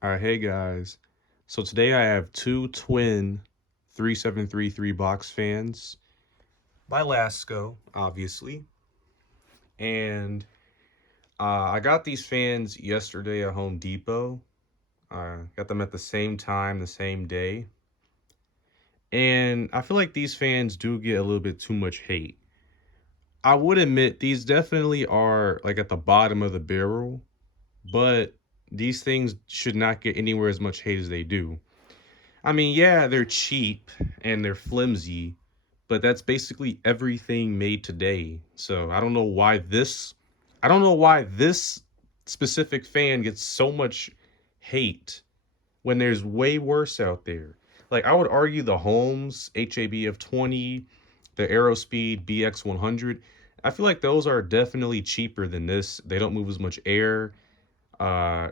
All right, hey guys. So today I have two twin 3733 box fans by Lasko, obviously. And I got these fans yesterday at Home Depot. I got them at the same time, the same day. And I feel like these fans do get a little bit too much hate. I would admit these definitely are like at the bottom of the barrel, but these things should not get anywhere as much hate as they do. I mean, yeah, they're cheap and they're flimsy, but that's basically everything made today. So I don't know why this specific fan gets so much hate when there's way worse out there. Like I would argue the Holmes HABF20, the Aerospeed BX100. I feel like those are definitely cheaper than this. They don't move as much air. Uh,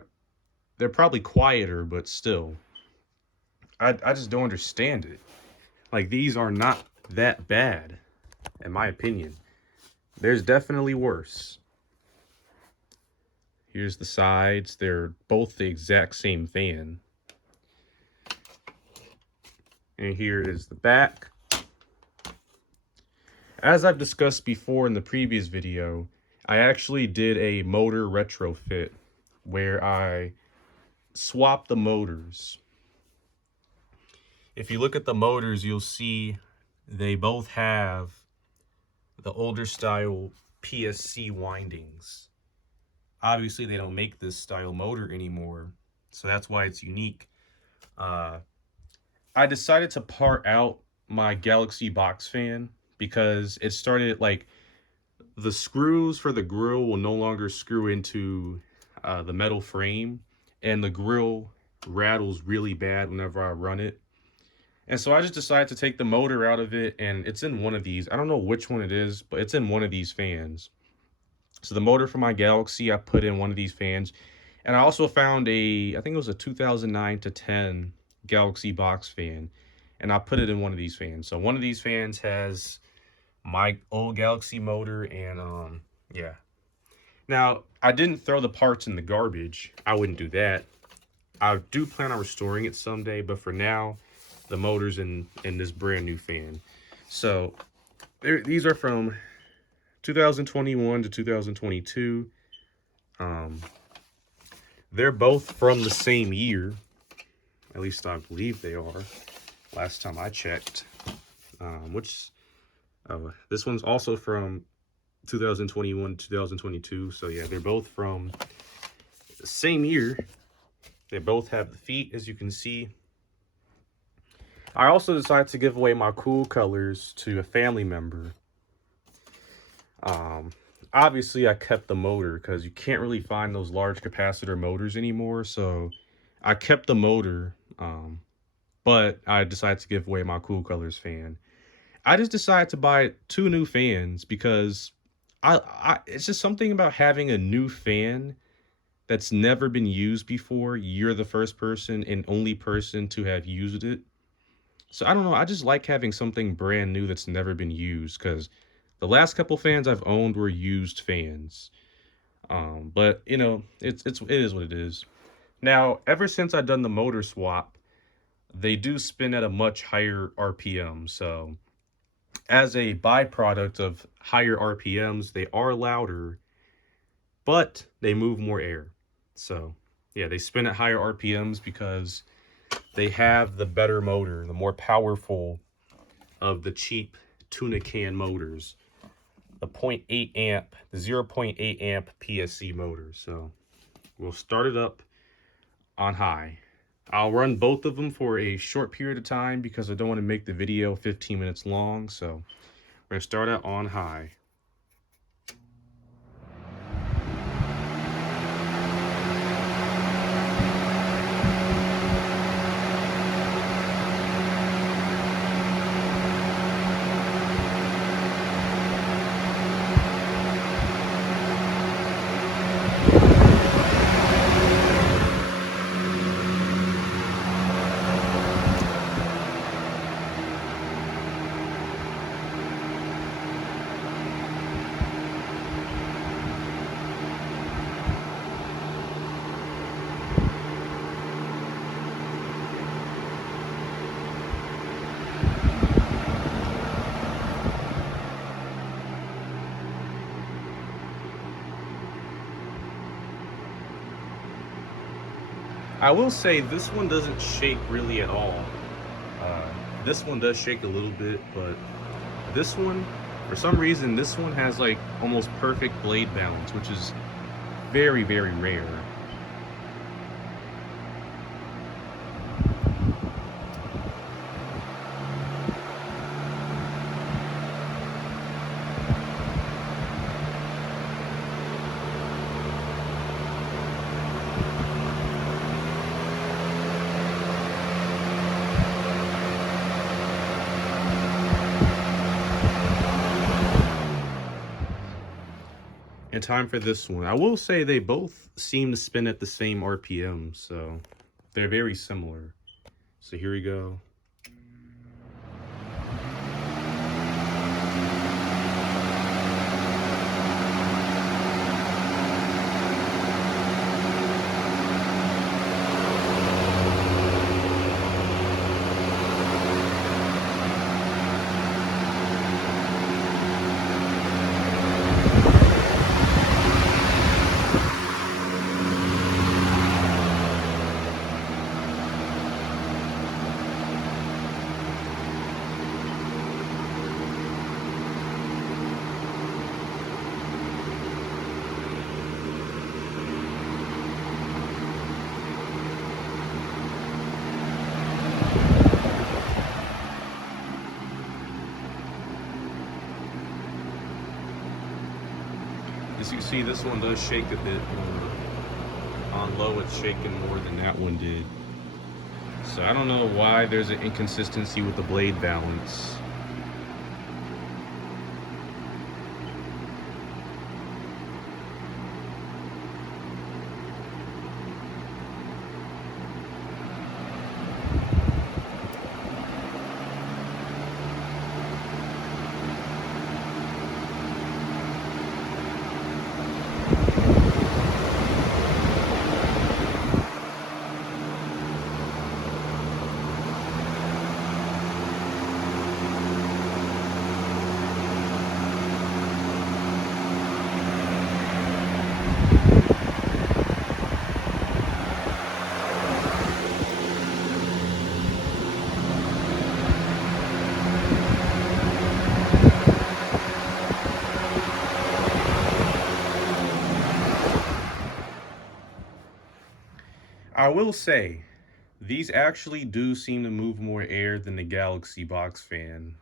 they're probably quieter, but still. I just don't understand it. Like these are not that bad, in my opinion. There's definitely worse. Here's the sides. They're both the exact same fan. And here is the back. As I've discussed before in the previous video, I actually did a motor retrofit where I swapped the motors. If you look at the motors, you'll see they both have the older style PSC windings. Obviously, they don't make this style motor anymore, so that's why it's unique. I decided to part out my Galaxy box fan because it started like the screws for the grill will no longer screw into the metal frame, and the grill rattles really bad whenever I run it. And so I just decided to take the motor out of it, and it's in one of these. I don't know which one it is, but it's in one of these fans. So the motor for my Galaxy, I put in one of these fans. And I also found I think it was a 2009 to 10 Galaxy box fan. And I put it in one of these fans. So one of these fans has my old Galaxy motor and yeah. Now, I didn't throw the parts in the garbage. I wouldn't do that. I do plan on restoring it someday, but for now, the motor's in this brand new fan. So these are from 2021 to 2022. They're both from the same year. At least I believe they are. Last time I checked. This one's also from 2021 to 2022. So yeah, they're both from the same year. They both have the feet, as you can see. I also decided to give away my cool colors to a family member. Obviously I kept the motor because you can't really find those large capacitor motors anymore. So I kept the motor, but I decided to give away my cool colors fan. I just decided to buy two new fans because it's just something about having a new fan that's never been used before. You're the first person and only person to have used it. So I don't know. I just like having something brand new that's never been used because the last couple fans I've owned were used fans. But you know, it is what it is. Now, ever since I've done the motor swap, they do spin at a much higher RPM. So as a byproduct of higher RPMs, they are louder, but they move more air. So yeah, they spin at higher RPMs because they have the better motor, the more powerful of the cheap tuna can motors. The 0.8 amp, the 0.8 amp PSC motor. So we'll start it up on high. I'll run both of them for a short period of time because I don't want to make the video 15 minutes long. So we're going to start out on high. I will say this one doesn't shake really at all. Uh, this one does shake a little bit, but this one, for some reason, this one has like almost perfect blade balance, which is very, very rare. And time for this one. I will say they both seem to spin at the same RPM, so they're very similar. So here we go. As you see, this one does shake a bit more. On low, it's shaking more than that one did. So I don't know why there's an inconsistency with the blade balance. I will say, these actually do seem to move more air than the Galaxy box fan.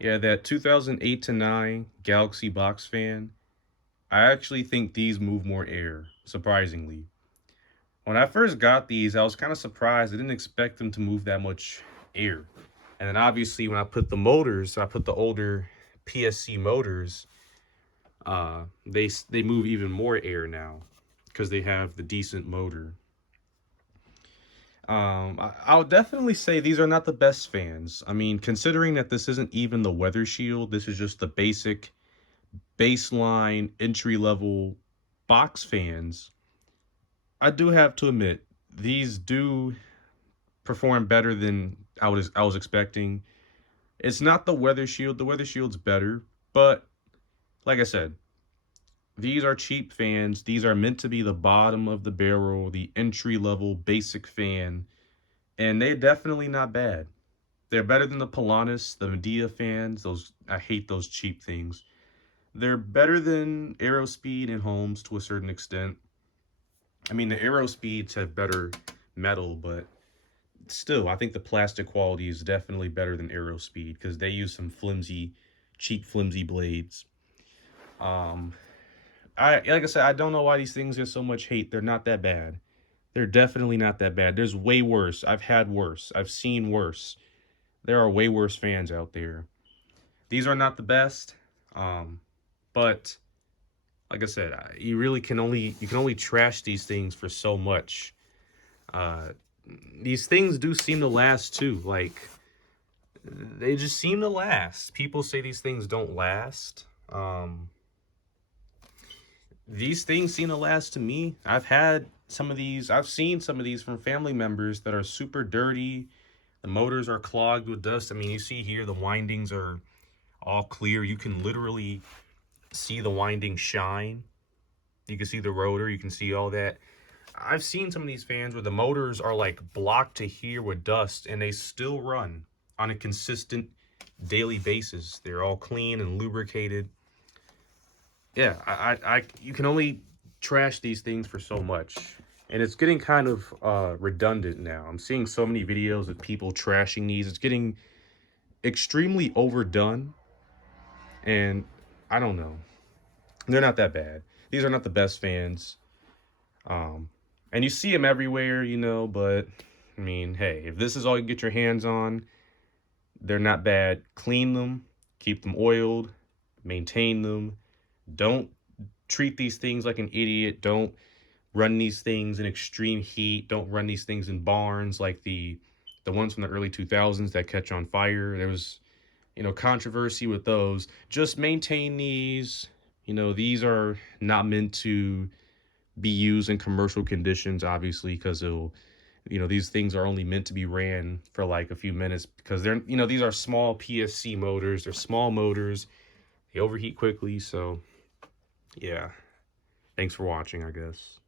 Yeah, that 2008 to 9 Galaxy box fan, I actually think these move more air, surprisingly. When I first got these, I was kind of surprised. I didn't expect them to move that much air. And then obviously when I put the motors, I put the older PSC motors, they move even more air now because they have the decent motor. I would definitely say these are not the best fans. I mean, considering that this isn't even the weather shield, this is just the basic baseline entry level box fans. I do have to admit these do perform better than I was expecting. It's not the weather shield. The weather shield's better, but like I said, these are cheap fans. These are meant to be the bottom of the barrel, the entry level basic fan, and they're definitely not bad. They're better than the Polanis, the Medea fans. Those I hate those cheap things. They're better than Aerospeed and Holmes to a certain extent. I mean, the Aerospeeds have better metal, but still, I think the plastic quality is definitely better than Aerospeed because they use some flimsy, cheap, flimsy blades. Um, I like I said, I don't know why these things get so much hate. They're not that bad. They're definitely not that bad. There's way worse. I've had worse. I've seen worse. There are way worse fans out there. These are not the best, but like I said, you can only trash these things for so much. Uh, these things do seem to last too. Like they just seem to last. People say these things don't last. These things seem to last to me. I've had some of these. I've seen some of these from family members that are super dirty. The motors are clogged with dust. I mean, you see here the windings are all clear. You can literally see the windings shine. You can see the rotor. You can see all that. I've seen some of these fans where the motors are like blocked to here with dust and they still run on a consistent daily basis. They're all clean and lubricated. Yeah, you can only trash these things for so much. And it's getting kind of redundant now. I'm seeing so many videos of people trashing these. It's getting extremely overdone. And I don't know. They're not that bad. These are not the best fans. Um, and you see them everywhere, you know, but I mean, hey, if this is all you get your hands on, they're not bad. Clean them, keep them oiled, maintain them. Don't treat these things like an idiot. Don't run these things in extreme heat. Don't run these things in barns like the ones from the early 2000s that catch on fire. There was, you know, controversy with those. Just maintain these. You know, these are not meant to be used in commercial conditions, obviously, because it'll, you know, these things are only meant to be ran for like a few minutes because they're, you know, these are small PSC motors. They're small motors. They overheat quickly. So, yeah. Thanks for watching, I guess.